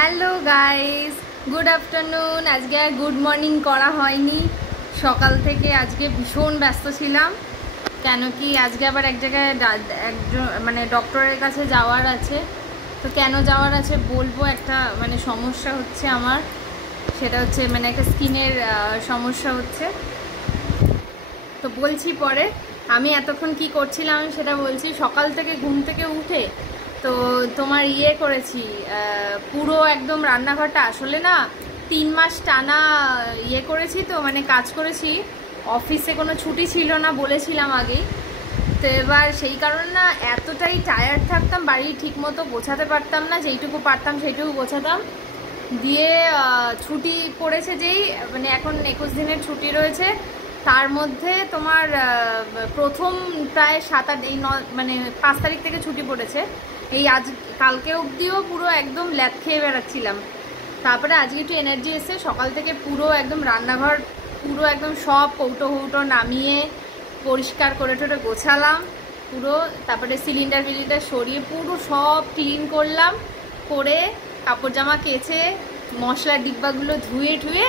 Hello guys, good afternoon. আজকে আর good morning করা হয়নি, সকাল থেকে আজকে ভীষণ ব্যস্ত ছিলাম। কেন কি আজকে আবার এক জায়গায় একজন ডক্টরের কাছে যাওয়ার আছে। তো কেন যাওয়ার আছে বলবো, একটা সমস্যা হচ্ছে আমার, সেটা হচ্ছে একটা স্কিনের সমস্যা হচ্ছে। তো বলছি পরে। আমি এতক্ষণ কি করছিলাম সেটা বলছি। সকাল থেকে ঘুম থেকে উঠে তো তোমার করেছি, পুরো একদম রান্নাঘরটা আসলে না 3 মাস টানা করেছি, তো কাজ করেছি। অফিসে কোনো ছুটি ছিল না বলেছিলাম আগেই। তো এবার সেই কারণে না এতটাই টায়ার্ড থাকতাম, বাড়ি ঠিক মতো গোছাতে পারতাম না, যেইটুকু পারতাম সেইটুকু গোছাতাম। দিয়ে ছুটি পড়েছে যেই এখন 21 দিনের ছুটি রয়েছে, তার মধ্যে তোমার প্রথম প্রায় 7-8 এই 5 তারিখ থেকে ছুটি পড়েছে। এই আজ কালকে অবধিও পুরো একদম ল্যাদ খেয়ে বেড়াচ্ছিলাম। তারপরে আজকে একটু এনার্জি এসে সকাল থেকে পুরো একদম রান্নাঘর পুরো একদম সব কৌটো নামিয়ে পরিষ্কার করে গোছালাম পুরো। তারপরে সিলিন্ডার সরিয়ে পুরো সব ক্লিন করলাম, করে কাপড় জামা কেচে মশলার ডিব্বাগুলো ধুয়ে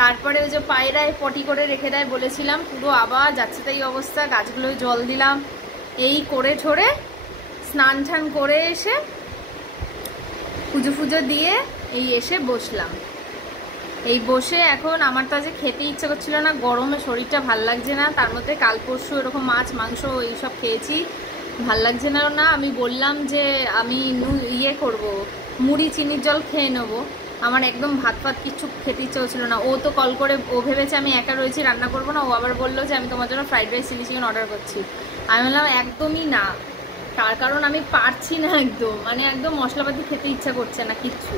তারপরে ওই যে পায়রায় পটি করে রেখে দেয় বলেছিলাম, পুরো আবার যাচ্ছে তাই অবস্থা। গাছগুলোয় জল দিলাম, এই করে ঠোরে স্নান টান করে এসে পুজো দিয়ে এই এসে বসলাম। এই বসে এখন আমার তো আজকে খেতে ইচ্ছে করছিল না, গরমে শরীরটা ভাল লাগছে না। তার মধ্যে কাল পরশু এরকম মাছ মাংস এইসব খেয়েছি, ভাল লাগছে না। আমি বললাম যে আমি করব, মুড়ি চিনির জল খেয়ে নেবো। আমার একদম ভাত কিচ্ছু খেতে ইচ্ছে হচ্ছিল না। ও তো কল করে, ও ভেবেছে আমি একা রয়েছি রান্না করবো না। ও আবার বললো যে আমি তোমার জন্য fried rice chilli chicken order করছি। আমি বললাম একদমই না, তার কারণ আমি পারছি না, একদম মশলাপাতি খেতে ইচ্ছা করছে না কিচ্ছু।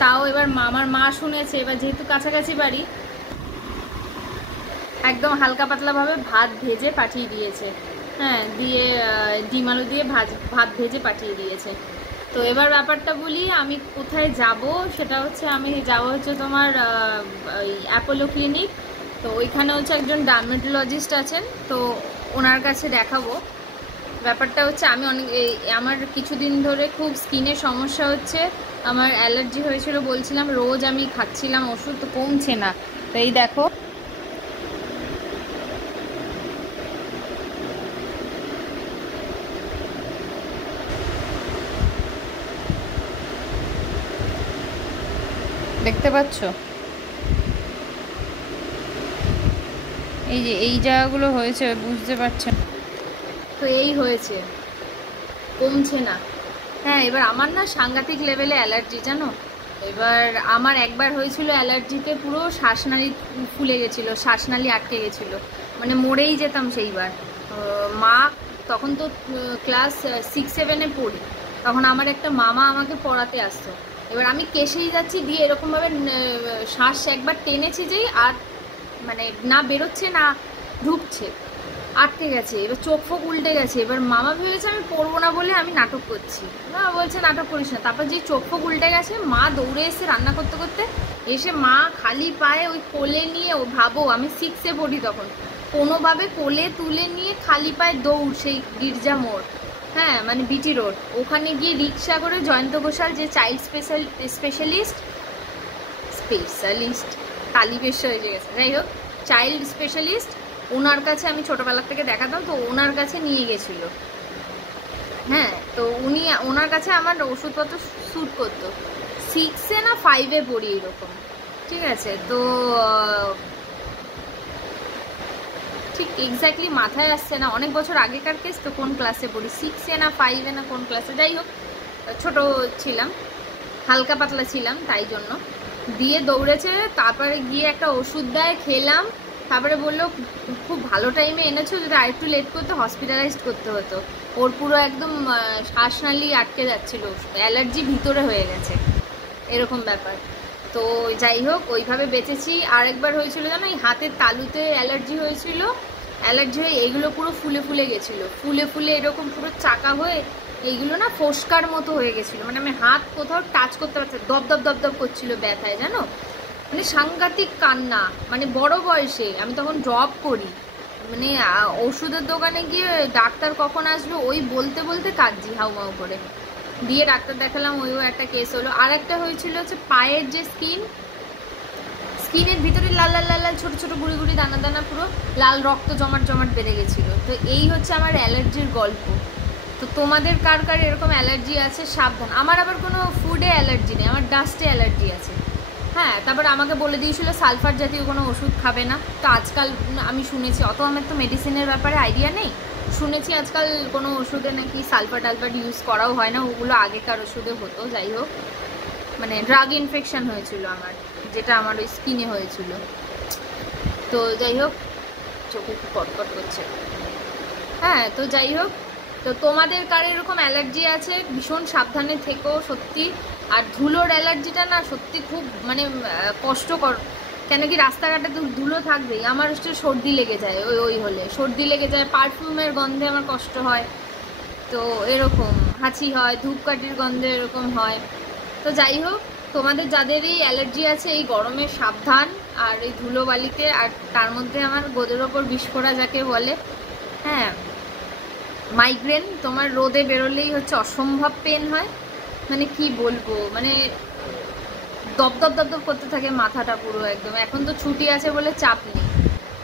তাও এবার আমার মা শুনেছে, এবার যেহেতু কাছাকাছি বাড়ি, একদম হালকা পাতলাভাবে ভাত ভেজে পাঠিয়ে দিয়েছে। হ্যাঁ, দিয়ে ডিম আলু দিয়ে ভাত ভেজে পাঠিয়ে দিয়েছে। তো এবার ব্যাপারটা বলি, আমি কোথায় যাব সেটা হচ্ছে, আমি যাবো হচ্ছে তোমার অ্যাপোলো ক্লিনিক। তো ওইখানে হচ্ছে একজন ডার্মেটোলজিস্ট আছেন, তো ওনার কাছে দেখাবো। ব্যাপারটা হচ্ছে আমি আমার কিছুদিন ধরে খুব স্কিনের সমস্যা হচ্ছে। আমার অ্যালার্জি হয়েছিল বলছিলাম, রোজ আমি খাচ্ছিলাম ওষুধ, তো কমছে না। তো এই দেখো, দেখতে পাচ্ছ এই যে এই জায়গাগুলো হয়েছে, বুঝতে পারছেন তো? এই হয়েছে, কমছে না। হ্যাঁ, এবার আমার না সাংঘাতিক লেভেলে অ্যালার্জি, জানো। এবার আমার একবার হয়েছিল অ্যালার্জিতে, পুরো শ্বাসনালী ফুলে গেছিলো, শ্বাসনালী আটকে গেছিলো, মরেই যেতাম সেইবার। মা তখন তো ক্লাস 6-7-এ পড়ি, তখন আমার একটা মামা আমাকে পড়াতে আসতো। এবার আমি কেসেই যাচ্ছি, দিয়ে এরকমভাবে শ্বাস একবার টেনেছি যেই, আর না বেরোচ্ছে না ঢুকছে, আটকে গেছে। এবার চোখ ফোক উল্টে গেছে। এবার মামা ভেবেছে আমি পড়বো না বলে আমি নাটক করছি। না, বলছে নাটক করিস না। তারপর যে চোখ ফোক উল্টে গেছে, মা দৌড়ে এসে রান্না করতে করতে এসে, মা খালি পায়ে ওই কোলে নিয়ে, ও ভাবো আমি 6-এ পড়ি তখন, কোনোভাবে কোলে তুলে নিয়ে খালি পায়ে দৌড় সেই গির্জা মোড়, হ্যাঁ বিটি রোড, ওখানে গিয়ে রিক্সা করে জয়ন্ত ঘোষাল যে চাইল্ড স্পেশালিস্ট কালী বেশ হয়ে গেছে, যাই হোক, চাইল্ড স্পেশালিস্ট, ওনার কাছে আমি ছোটোবেলার থেকে দেখাতাম, তো ওনার কাছে নিয়ে গেছিলো। হ্যাঁ, তো ওনার কাছে আমার ওষুধপত্র শ্যুট করতো। 6-এ না 5-এ পড়ি এরকম, ঠিক আছে। তো ঠিক এক্স্যাক্টলি মাথায় আসছে না, অনেক বছর আগেকার কেস তো, কোন ক্লাসে পড়ি, 6-এ না 5-এ না কোন ক্লাসে, যাই হোক, ছোট ছিলাম, হালকা পাতলা ছিলাম, তাই জন্য দিয়ে দৌড়েছে। তারপরে গিয়ে একটা ওষুধ দেয়, খেলাম। তারপরে বললো খুব ভালো টাইমে এনেছো, যদি আরেকটু লেট করতে হসপিটালাইজড করতে হতো। ওর পুরো একদম শ্বাসনালী আটকে যাচ্ছিলো, অ্যালার্জি ভিতরে হয়ে গেছে, এরকম ব্যাপার। তো যাই হোক, ওইভাবে বেঁচেছি। আরেকবার হয়েছিল জানো, এই হাতের তালুতে অ্যালার্জি হয়েছিল। অ্যালার্জি হয়ে এইগুলো পুরো ফুলে গেছিলো, ফুলে এরকম পুরো চাকা হয়ে এইগুলো না ফোস্কার মতো হয়ে গেছিলো। আমি হাত কোথাও টাচ করতে পারছি, দপ করছিল ব্যথায়, জানো। সাংঘাতিক কান্না, বড় বয়সে। আমি তখন জব করি, ওষুধের দোকানে গিয়ে ডাক্তার কখন আসবে ওই বলতে কাঁদছি হাউমাউ করে। দিয়ে ডাক্তার দেখালাম, ওইও একটা কেস হলো। আর একটা হয়েছিল হচ্ছে পায়ের যে স্কিনের ভিতরে লাল লাল লাল লাল ছোটো ছোটো গুড়ি গুড়ি দানা দানা পুরো লাল রক্ত জমাট জমাট বেড়ে গেছিলো। তো এই হচ্ছে আমার অ্যালার্জির গল্প। তো তোমাদের কার কার এরকম অ্যালার্জি আছে সাবধান। আমার আবার কোনো ফুডে অ্যালার্জি নেই, আমার ডাস্টে অ্যালার্জি আছে। হ্যাঁ, তারপর আমাকে বলে দিয়েছিল সালফার জাতীয় কোনো ওষুধ খাবে না। তো আজকাল আমি শুনেছি, অত আমার তো মেডিসিনের ব্যাপারে আইডিয়া নেই, শুনেছি আজকাল কোনো ওষুধে নাকি সালফার টালফার ইউজ করাও হয় না, ওগুলো আগেকার ওষুধে হতো। যাই হোক, মানে ড্রাগ ইনফেকশন হয়েছিল আমার, যেটা আমার ওই স্কিনে হয়েছিল। তো যাই হোক, চোখে একটু কটকট করছে। হ্যাঁ, তো যাই হোক, তো তোমাদের কার এরকম অ্যালার্জি আছে ভীষণ সাবধানে থেকো সত্যি। আর ধুলোর অ্যালার্জিটা না সত্যি খুব মানে কষ্টকর, কেন কি রাস্তাঘাটে তো ধুলো থাকবেই। আমার হচ্ছে সর্দি লেগে যায়, ওই হলে সর্দি লেগে যায়, পারফিউমের গন্ধে আমার কষ্ট হয়, তো এরকম হাঁচি হয়, ধূপকাঠির গন্ধে এরকম হয়। তো যাই হোক, তোমাদের যাদেরই অ্যালার্জি আছে এই গরমে সাবধান, আর এই ধুলোবালিতে, আর তার মধ্যে আমার গোদের ওপর বিস্ফোরা যাকে বলে, হ্যাঁ মাইগ্রেন, তোমার রোদে বেরোলেই হচ্ছে অসম্ভব পেন হয়, মানে কি বলবো, মানে দপ দপ দপ দপ করতে থাকে মাথাটা পুরো একদম। এখন তো ছুটি আছে বলে চাপ নেই,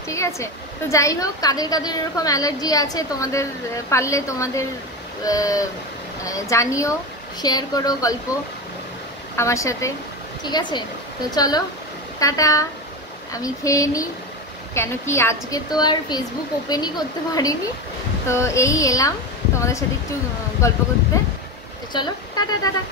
ঠিক আছে। তো যাই হোক, কাদের কাদের এরকম অ্যালার্জি আছে তোমাদের পারলে তোমাদের জানিও, শেয়ার করো গল্প আমার সাথে, ঠিক আছে। তো চলো টাটা, আমি খেয়ে নিই, কেন কি আজকে তো আর ফেসবুক ওপেনই করতে পারিনি, তো এই এলাম তোমাদের সাথে একটু গল্প করতে। তো চলো টাটা টাটা।